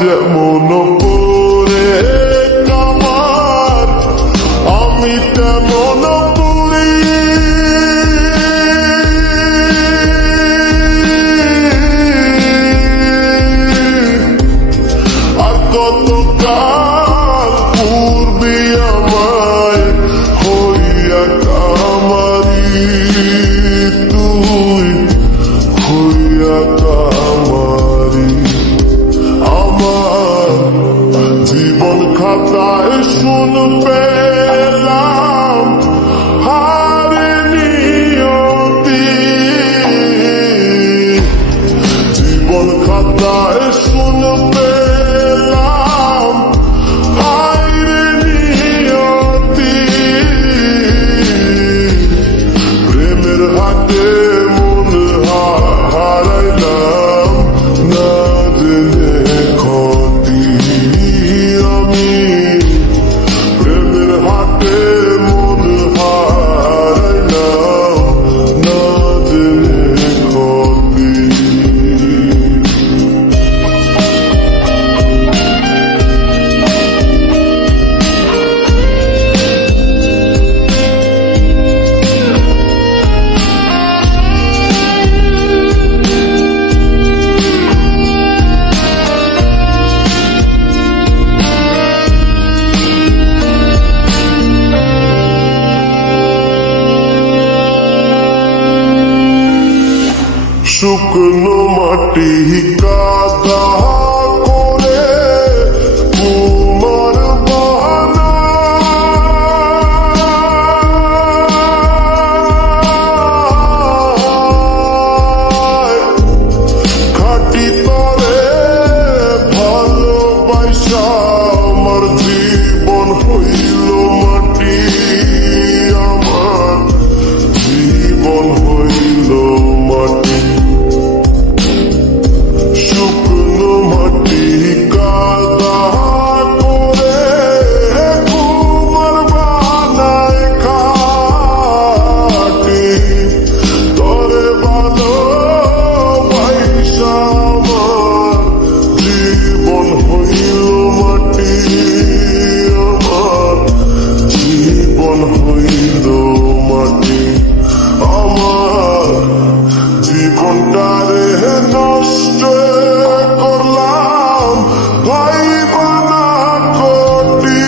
যেমন করে কামার আমি তেমন করি, আর কত কাল পূর্বে আমায় হইয়া কামারি, তুই হইয়া কামারি। জীবন খাতায় শুন পেলাম হারে নিয়তি, জীবন খাতায় শুন পেলাম হারে নিয়তি, প্রেমের হাতে মন হারাইলাম না জেনে ক্ষতি, আমি প্রেমের হাতে মন হারাইলাম না জেনে ক্ষতি। শুকনো মাটি কাদা করে কুমার বানায়, খাটি তরে ভালোবাসা আমার জীবন হইল মাটি, আমার জীবন হইল মাটি। শুকনো মাটি কাদা করে কুমার বানায় খাটি, তরে ভালোবাসা আমার জীবন হইল মাটি, আমার জীবন হইল মাটি। আমার জীবনটারে নষ্ট করলাম ভাইবা না কোটি,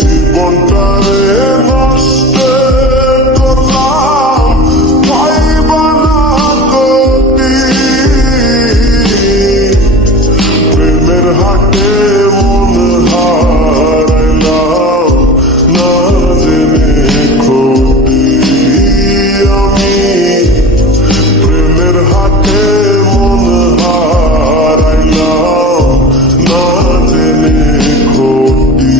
জীবনটারে নষ্ট করলাম ভাইবা না কোটি, প্রেমের হাটে মন হারাইলাম না জেনে ক্ষতি, আমি প্রেমের হাটে মন হারাইলাম না জেনে ক্ষতি।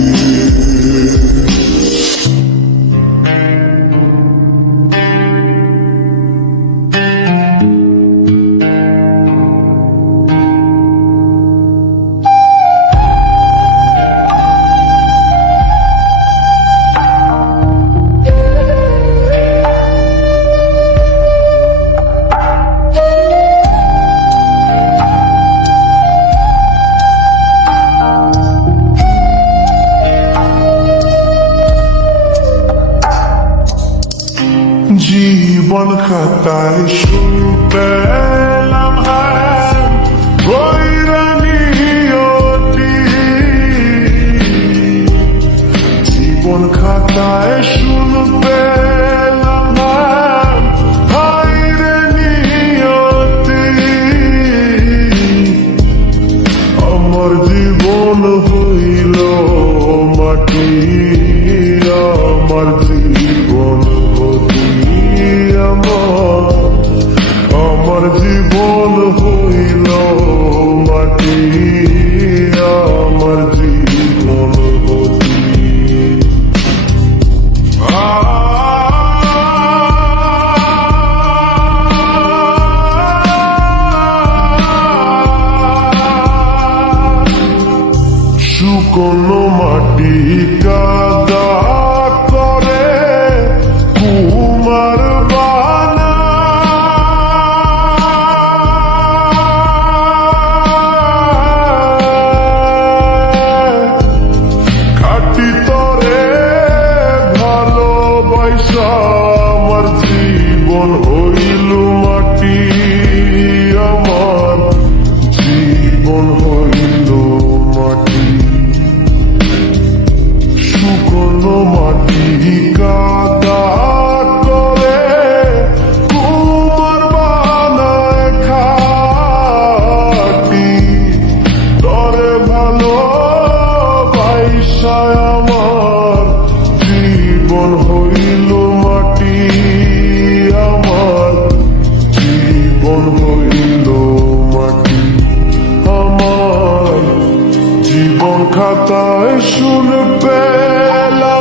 খাতায় শুনতে পেলাম হ্যাঁ কইরা নিয়তি, জীবন খাতায় শুনতে পেলাম হ্যাঁ হায়রে নিয়তি, আমার জীবন হইল মাটি, আমার জীবন হতি আমার জীবন হইল মাটি, আমার জীবন হতি। শুকনো মাটি কাদা করে কুমার বানা, খাটি তরে ভালোবাসা আমার জীবন হইল মাটি, আমার জীবন হইল মাটি। শুকনো মাটি কাদা করে কুমার বানায় খাটি, তরে ভালো বাইসায় আমার জীবন হইল মাটি, আমার জীবন হইল মাটি, আমার জীবন খাতায় শুনতে পেলাম